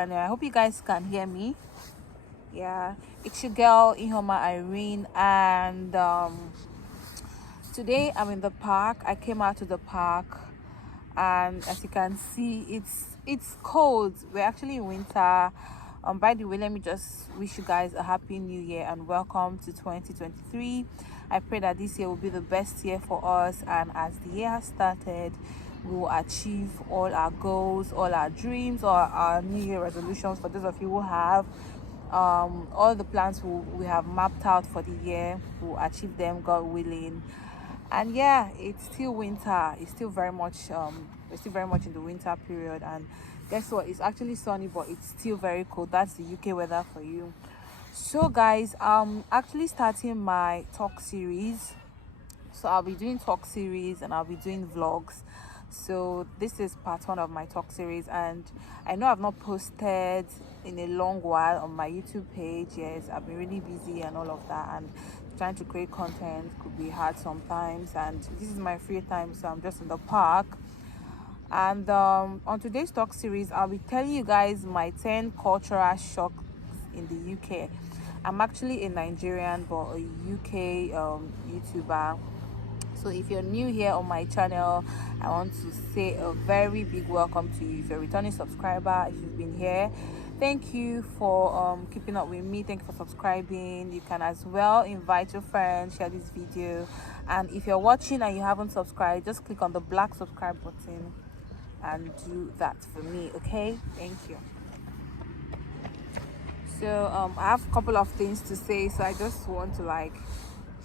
channel. I hope you guys can hear me. Yeah, it's your girl Ihoma Irene, and today I'm in the park. I came out to the park, and as you can see, it's cold. We're actually in winter. By the way, let me just wish you guys a happy new year and welcome to 2023. I pray that this year will be the best year for us, and as the year has started, we will achieve all our goals, all our dreams, or our new year resolutions. For those of you who have all the plans we have mapped out for the year, we'll achieve them, God willing. And yeah, it's still winter. It's still very much we're still very much in the winter period, and guess what, it's actually sunny, but it's still very cold. That's the UK weather for you. So guys, actually starting my talk series. So I'll be doing talk series and I'll be doing vlogs. So this is part 1 of my talk series, and I know I've not posted in a long while on my YouTube page. Yes, I've been really busy and all of that, and trying to create content could be hard sometimes, and this is my free time, so I'm just in the park. And on today's talk series, I'll be telling you guys my 10 cultural shocks in the UK. I'm actually a Nigerian but a UK YouTuber. So if you're new here on my channel, I want to say a very big welcome to you. If you're a returning subscriber, if you've been here, thank you for keeping up with me. Thank you for subscribing. You can as well invite your friends, share this video, and if you're watching and you haven't subscribed, just click on the black subscribe button and do that for me. Okay, thank you. So I have a couple of things to say, so I just want to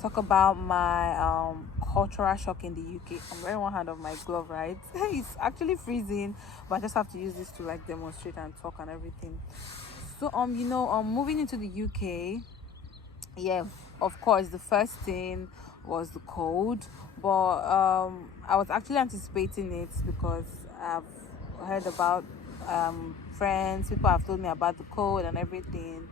talk about my cultural shock in the UK. I'm wearing one hand of my glove, right? It's actually freezing, but I just have to use this to demonstrate and talk and everything. So moving into the UK, yeah, of course the first thing was the cold, but I was actually anticipating it because I've heard about friends, people have told me about the cold and everything.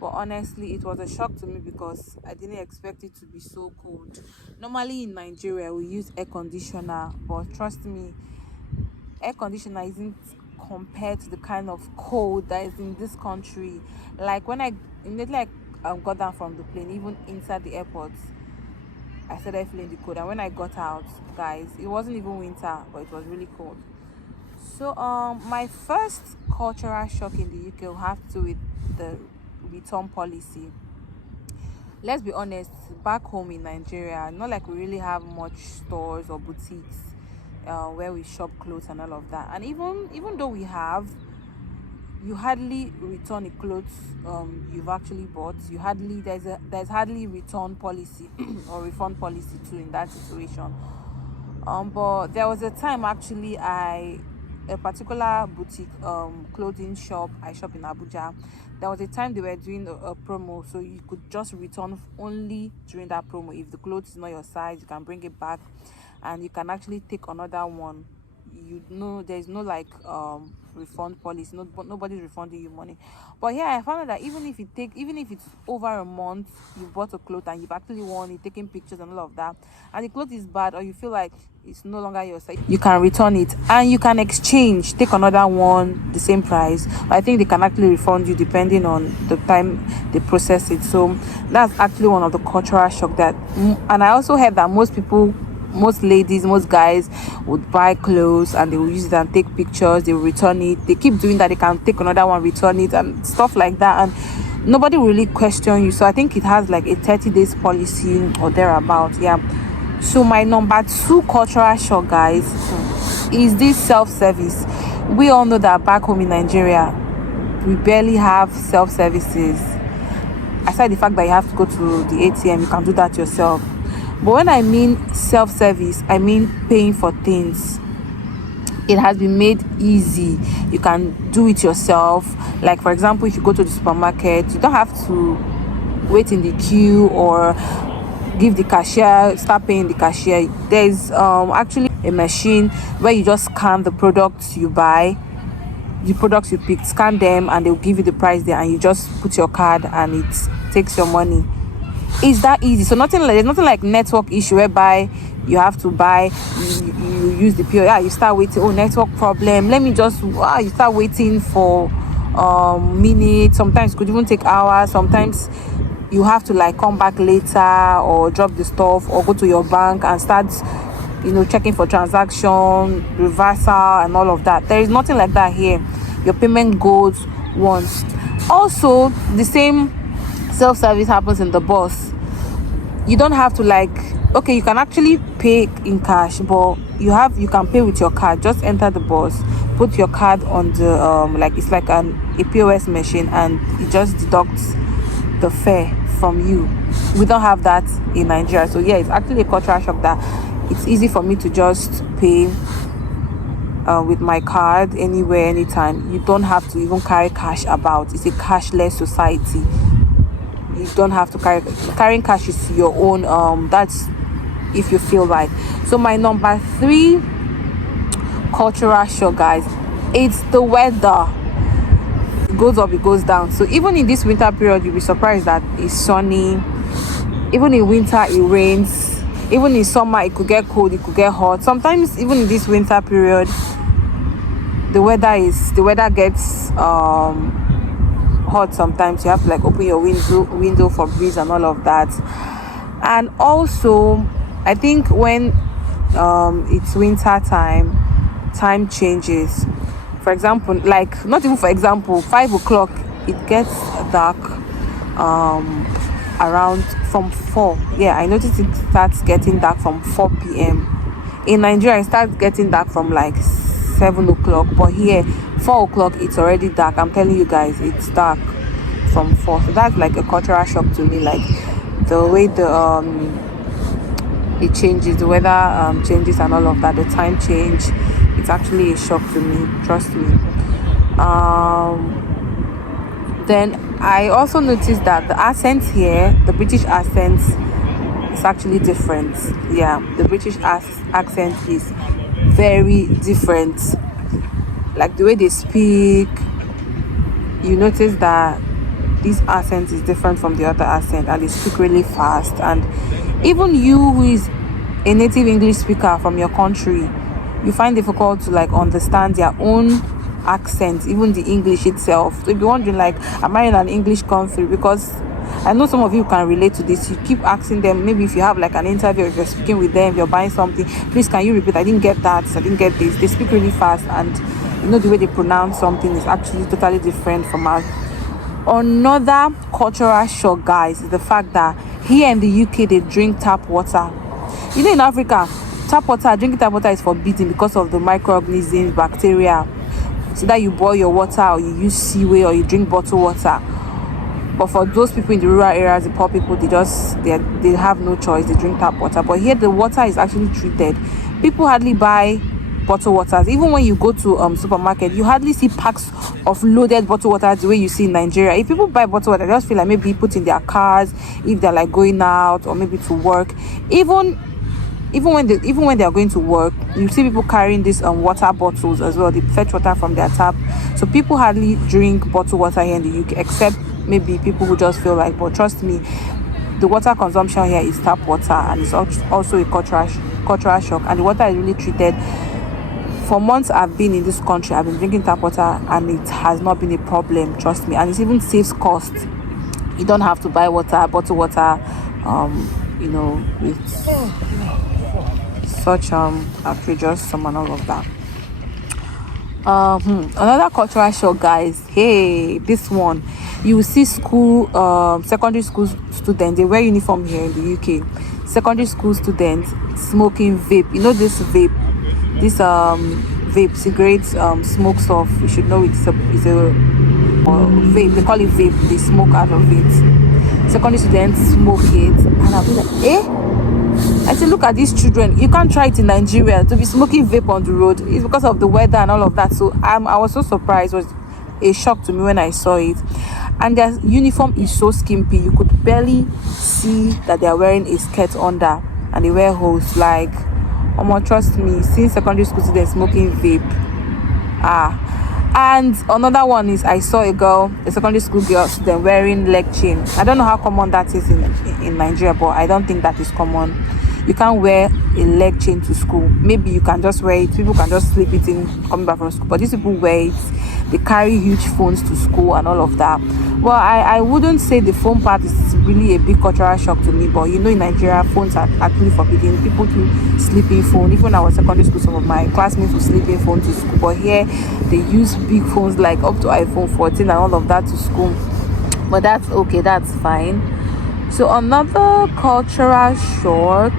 But honestly, it was a shock to me because I didn't expect it to be so cold. Normally in Nigeria we use air conditioner, but trust me, air conditioner isn't compared to the kind of cold that is in this country. Like when I immediately got down from the plane, even inside the airport, I started feeling the cold. And when I got out, guys, it wasn't even winter, but it was really cold. So my first cultural shock in the UK will have to do with the return policy. Let's be honest, back home in Nigeria, not like we really have much stores or boutiques where we shop clothes and all of that. And even though we have, you hardly return the clothes you've actually bought. There's hardly return policy or refund policy too in that situation. But there was a time actually a particular boutique clothing shop I shop in Abuja. There was a time they were doing a promo, so you could just return only during that promo. If the clothes is not your size, you can bring it back and you can actually take another one. There's no refund policy. Nobody's refunding you money. But yeah, I found out that even if it's over a month, you bought a cloth and you've actually worn it, taking pictures and all of that, and the cloth is bad, or you feel like it's no longer your size, you can return it and you can exchange, take another one the same price. But I think they can actually refund you depending on the time they process it. So that's actually one of the cultural shock that, and I also heard that most ladies, most guys would buy clothes and they will use it and take pictures, they will return it, they keep doing that, they can take another one, return it and stuff like that, and nobody will really question you. So I think it has like a 30 days policy or thereabout. Yeah. So my number 2 cultural shock, guys, is this self-service. We all know that back home in Nigeria we barely have self-services. Aside the fact that you have to go to the ATM, you can do that yourself. But when I mean self-service, I mean paying for things. It has been made easy. You can do it yourself. Like for example, if you go to the supermarket, you don't have to wait in the queue or give the cashier, start paying the cashier. There's actually a machine where you just scan the products you buy, the products you pick, scan them, and they'll give you the price there, and you just put your card and it takes your money. It's that easy. So there's nothing like network issue whereby you have to buy, you use the PO. Yeah, you start waiting. Oh, network problem. Let me just. You start waiting for minutes, sometimes it could even take hours, sometimes you have to like come back later or drop the stuff or go to your bank and start checking for transaction reversal and all of that. There is nothing like that here. Your payment goes once. Also, the same self-service happens in the bus. You don't have to okay, you can actually pay in cash, but you can pay with your card. Just enter the bus, put your card on the it's like a POS machine, and it just deducts the fare from you. We don't have that in Nigeria. So yeah, it's actually a cultural shock that it's easy for me to just pay with my card anywhere, anytime. You don't have to even carry cash about. It's a cashless society. You don't have to carrying cash is your own. That's if you feel like. So my number 3 cultural shock, guys, it's the weather. It goes up, it goes down. So even in this winter period, you'll be surprised that it's sunny. Even in winter, it rains. Even in summer, it could get cold, it could get hot. Sometimes even in this winter period, the weather gets hot. Sometimes you have to open your window for breeze and all of that. And also, I think when it's winter time changes. For example, not even for example, 5 o'clock, it gets dark around from 4. Yeah, I noticed it starts getting dark from 4 p.m. In Nigeria, it starts getting dark from 7 o'clock, but here 4 o'clock it's already dark. I'm telling you guys, it's dark from 4. So that's a cultural shock to me, the way it changes, the weather changes and all of that, the time change. It's actually a shock to me, trust me. Then I also noticed that the accent here, the British accent, is actually different. Yeah, the British accent is very different. The way they speak, you notice that this accent is different from the other accent, and they speak really fast. And even you, who is a native English speaker from your country, you find difficult to understand their own accent, even the English itself. So if you're wondering am I in an English country, because I know some of you can relate to this. You keep asking them, maybe if you have an interview, if you're speaking with them, if you're buying something, please can you repeat, I didn't get that, I didn't get this. They speak really fast, and the way they pronounce something is actually totally different from us. Another cultural shock, guys, is the fact that here in the UK they drink tap water. In Africa, drinking tap water is forbidden because of the microorganisms, bacteria. So that you boil your water, or you use seaway, or you drink bottled water. But for those people in the rural areas, the poor people, they have no choice. They drink tap water. But here the water is actually treated. People hardly buy bottled waters. Even when you go to supermarket, you hardly see packs of loaded bottled water the way you see in Nigeria. If people buy bottled water, they just feel maybe put in their cars if they're going out or maybe to work. Even when they are going to work, you see people carrying these water bottles as well. They fetch water from their tap. So people hardly drink bottled water here in the UK, except maybe people who just feel but trust me, the water consumption here is tap water, and it's also a cultural shock. And the water is really treated. For months I've been in this country, I've been drinking tap water, and it has not been a problem, trust me. And it even saves cost. You don't have to buy bottled water with such outrageous sum and all of that. Another cultural shock, guys. Hey, this one, you see secondary school students, they wear uniform here in the UK. Secondary school students smoking vape. This vape, cigarettes, smoke stuff. You should know it's a vape. They call it vape. They smoke out of it. Secondary students smoke it, and I'll be I said, look at these children. You can't try it in Nigeria to be smoking vape on the road. It's because of the weather and all of that. So I was so surprised. It was a shock to me when I saw it. And their uniform is so skimpy. You could barely see that they are wearing a skirt under, and they wear hose. Trust me, seeing secondary school students smoking vape. And another one is, I saw a secondary school girl student wearing leg chain. I don't know how common that is in Nigeria, but I don't think that is common. You can't wear a leg chain to school. Maybe you can just wear it. People can just slip it in coming back from school. But these people wear it. they carry huge phones to school and all of that. Well, I wouldn't say the phone part is really a big cultural shock to me, but you know, in Nigeria, phones are actually forbidden. People to sleep in phone. Even when I was secondary school, some of my classmates would sleep in phone to school, but here they use big phones like up to iPhone 14 and all of that to school. But that's okay, that's fine. So another cultural shock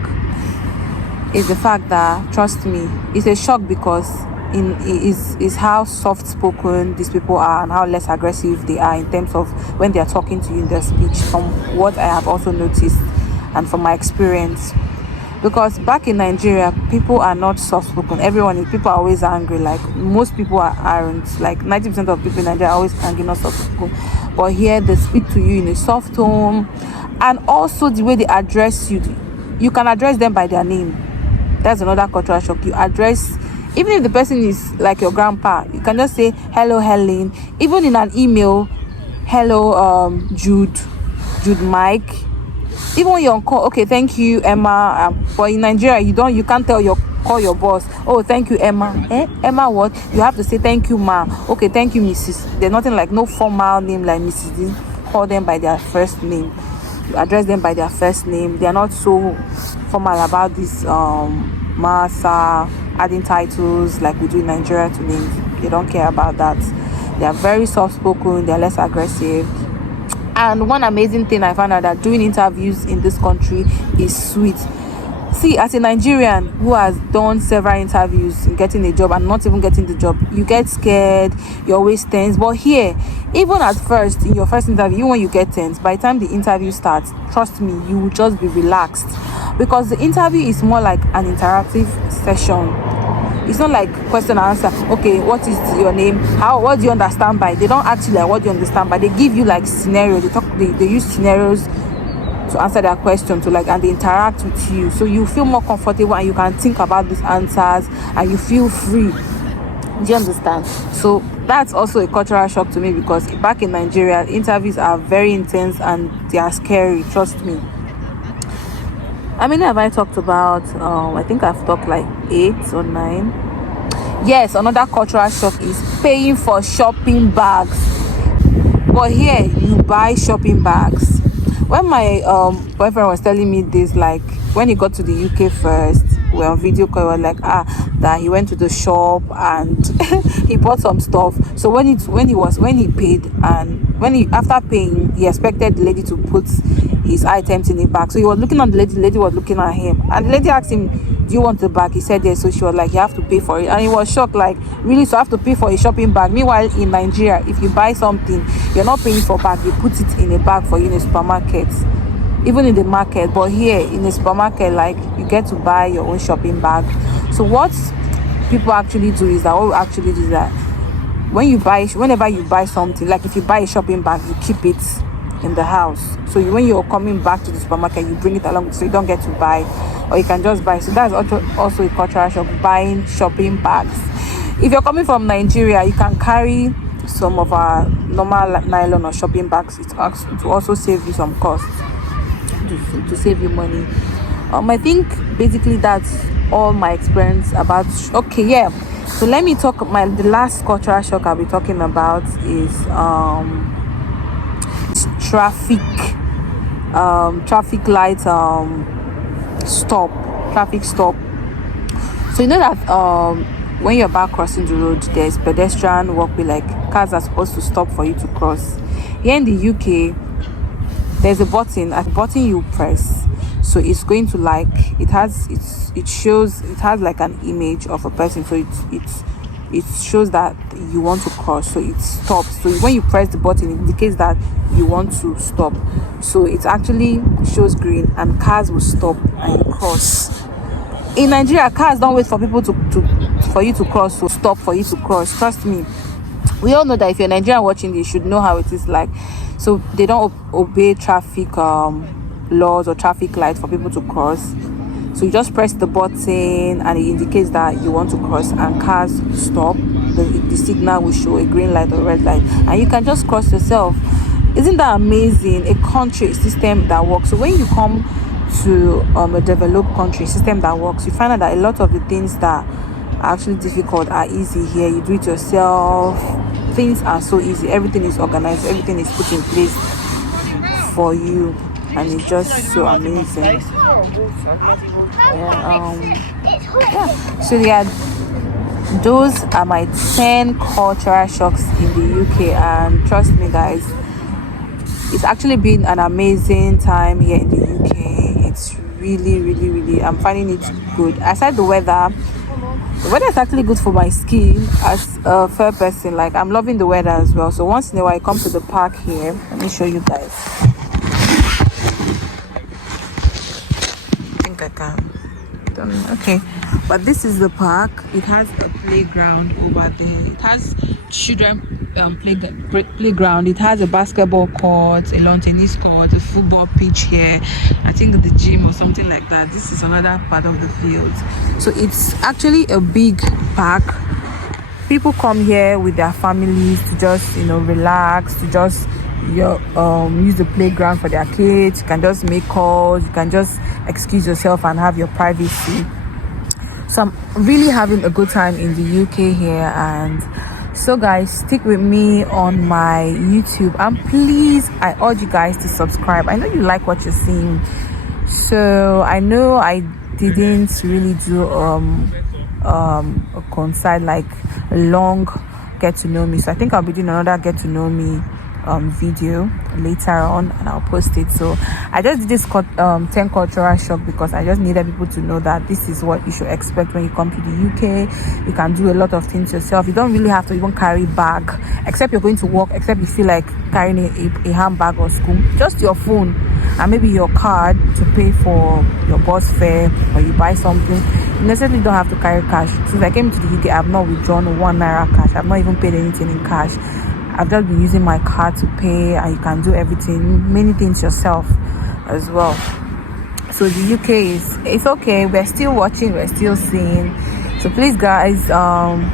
is the fact that, trust me, it's a shock because is how soft spoken these people are and how less aggressive they are in terms of when they are talking to you in their speech, from what I have also noticed and from my experience. Because back in Nigeria, people are not soft spoken. People are always angry. Like most people aren't. Like 90% of people in Nigeria are always angry, not soft spoken. But here they speak to you in a soft tone, and also the way they address you. You can address them by their name. That's another cultural shock. You address, even if the person is like your grandpa, you can just say hello Helen. Even in an email, hello Jude Mike. Even when you're on call, okay, thank you Emma. But in Nigeria, you can't call your boss, oh thank you Emma. Emma what? You have to say thank you ma. Okay, thank you Mrs. There's nothing like, no formal name like Mrs. You call them by their first name. You address them by their first name. They are not so formal about this Masa adding titles like we do in Nigeria to names. They don't care about that. They are very soft spoken. They are less aggressive. And one amazing thing I found out that doing interviews in this country is sweet. See, as a Nigerian who has done several interviews in getting a job and not even getting the job, you get scared, you're always tense. But here, even at first, in your first interview, even when you get tense, by the time the interview starts, trust me, you will just be relaxed. Because the interview is more like an interactive session. It's not like question and answer. Okay, what is your name? What do you understand by? They don't ask you like what do you understand by. They give you like scenarios. They use scenarios to answer their question, to like, and they interact with you, so you feel more comfortable and you can think about these answers and you feel free. Do you understand? So that's also a cultural shock to me, because back in Nigeria, interviews are very intense and they are scary, trust me. How many have I talked about? I think I've talked like 8 or 9. Yes, another cultural shock is paying for shopping bags. But here you buy shopping bags. When my boyfriend was telling me this, like when he got to the UK first, we were on video call, we were like that he went to the shop and he bought some stuff. So when he paid, and after paying, he expected the lady to put his items in a bag. So he was looking at the lady was looking at him, and the lady asked him, do you want the bag? He said yes. So she was like, you have to pay for it. And he was shocked, like, really? So I have to pay for a shopping bag? Meanwhile in Nigeria, if you buy something, you're not paying for bag, you put it in a bag for you in a supermarket, even in the market. But here in a supermarket, like, you get to buy your own shopping bag. So what people actually do is that whenever you buy something, like if you buy a shopping bag, you keep it in the house. So when you're coming back to the supermarket, you bring it along, so you don't get to buy, or you can just buy. So that's also a cultural shock, buying shopping bags. If you're coming from Nigeria, you can carry some of our normal nylon or shopping bags. To also save you some costs, to save you money. I think basically that's all my experience about. Okay, yeah. So let me talk. The last cultural shock I'll be talking about is traffic light traffic stop. So you know that when you're about crossing the road, there's pedestrian walkway, like cars are supposed to stop for you to cross. Here in the UK, there's a button you press, so it's going to, like, it has like an image of a person, so it shows that you want to cross, so it stops. So when you press the button, it indicates that you want to stop. So it actually shows green and cars will stop and you cross. In Nigeria, cars don't wait for people for you to cross, so stop for you to cross. Trust me, we all know that if you're Nigerian watching this, you should know how it is like. So they don't obey traffic laws or traffic lights for people to cross. So you just press the button and it indicates that you want to cross, and cars stop. The signal will show a green light or red light, and you can just cross yourself. Isn't that amazing? A country system that works. So when you come to a developed country system that works, you find out that a lot of the things that are actually difficult are easy here. You do it yourself. things are so easy. Everything is organized, everything is put in place for you, and it's just so amazing. Yeah, so yeah, those are my 10 cultural shocks in the UK, and trust me guys, it's actually been an amazing time here in the UK. It's really I'm finding it good. Aside the weather is actually good for my skin as a fair person. Like, I'm loving the weather as well. So once in a while I come to the park here. Let me show you guys. I think I can. Okay, but this is the park. It has a playground over there. It has children playground. It has a basketball court, a lawn tennis court, a football pitch here, I think the gym or something like that. This is another part of the field. So it's actually a big park. People come here with their families to just, you know, relax, to just use the playground for their kids. You can just make calls, you can just excuse yourself and have your privacy. So I'm really having a good time in the UK here. And so guys, stick with me on my YouTube, and please, I urge you guys to subscribe. I know you like what you're seeing, so I know I didn't really do a concise, like a long get to know me. So I think I'll be doing another get to know me video later on, and I'll post it. So I just did this 10 cultural shock because I just needed people to know that this is what you should expect when you come to the UK. You can do a lot of things yourself. You don't really have to even carry bag, except you're going to work, except you feel like carrying a handbag or school. Just your phone and maybe your card to pay for your bus fare, or you buy something. You necessarily don't have to carry cash. Since I came to the UK, I've not withdrawn £1 cash. I've not even paid anything in cash. I've just been using my card to pay, and you can do everything, many things yourself as well. So the UK it's okay. We're still watching, we're still seeing. So please guys,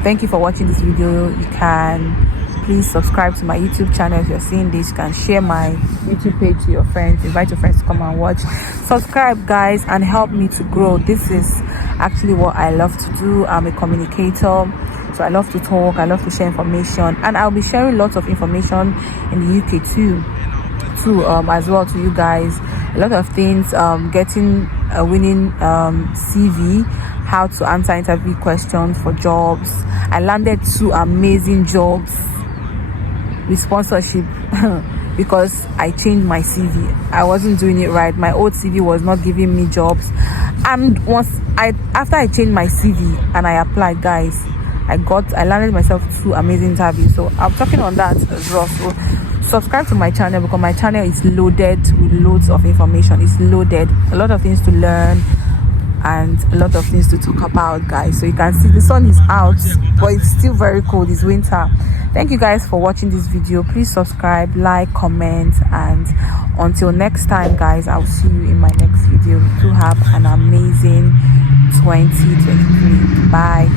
thank you for watching this video. You can please subscribe to my YouTube channel if you're seeing this. You can share my YouTube page to your friends, invite your friends to come and watch. Subscribe guys, and help me to grow. This is actually what I love to do. I'm a communicator. So I love to talk, I love to share information, and I'll be sharing lots of information in the UK too as well to you guys. A lot of things, getting a winning CV, how to answer interview questions for jobs. I landed 2 amazing jobs with sponsorship because I changed my CV. I wasn't doing it right. My old CV was not giving me jobs, and after I changed my CV and I applied, guys, I landed myself 2 amazing interviews. So I'm talking on that as well. So subscribe to my channel, because my channel is loaded with loads of information. It's loaded, a lot of things to learn and a lot of things to talk about, guys. So you can see the sun is out, but it's still very cold. It's winter. Thank you guys for watching this video. Please subscribe, like, comment, and until next time guys, I'll see you in my next video. To have an amazing 2023. Bye.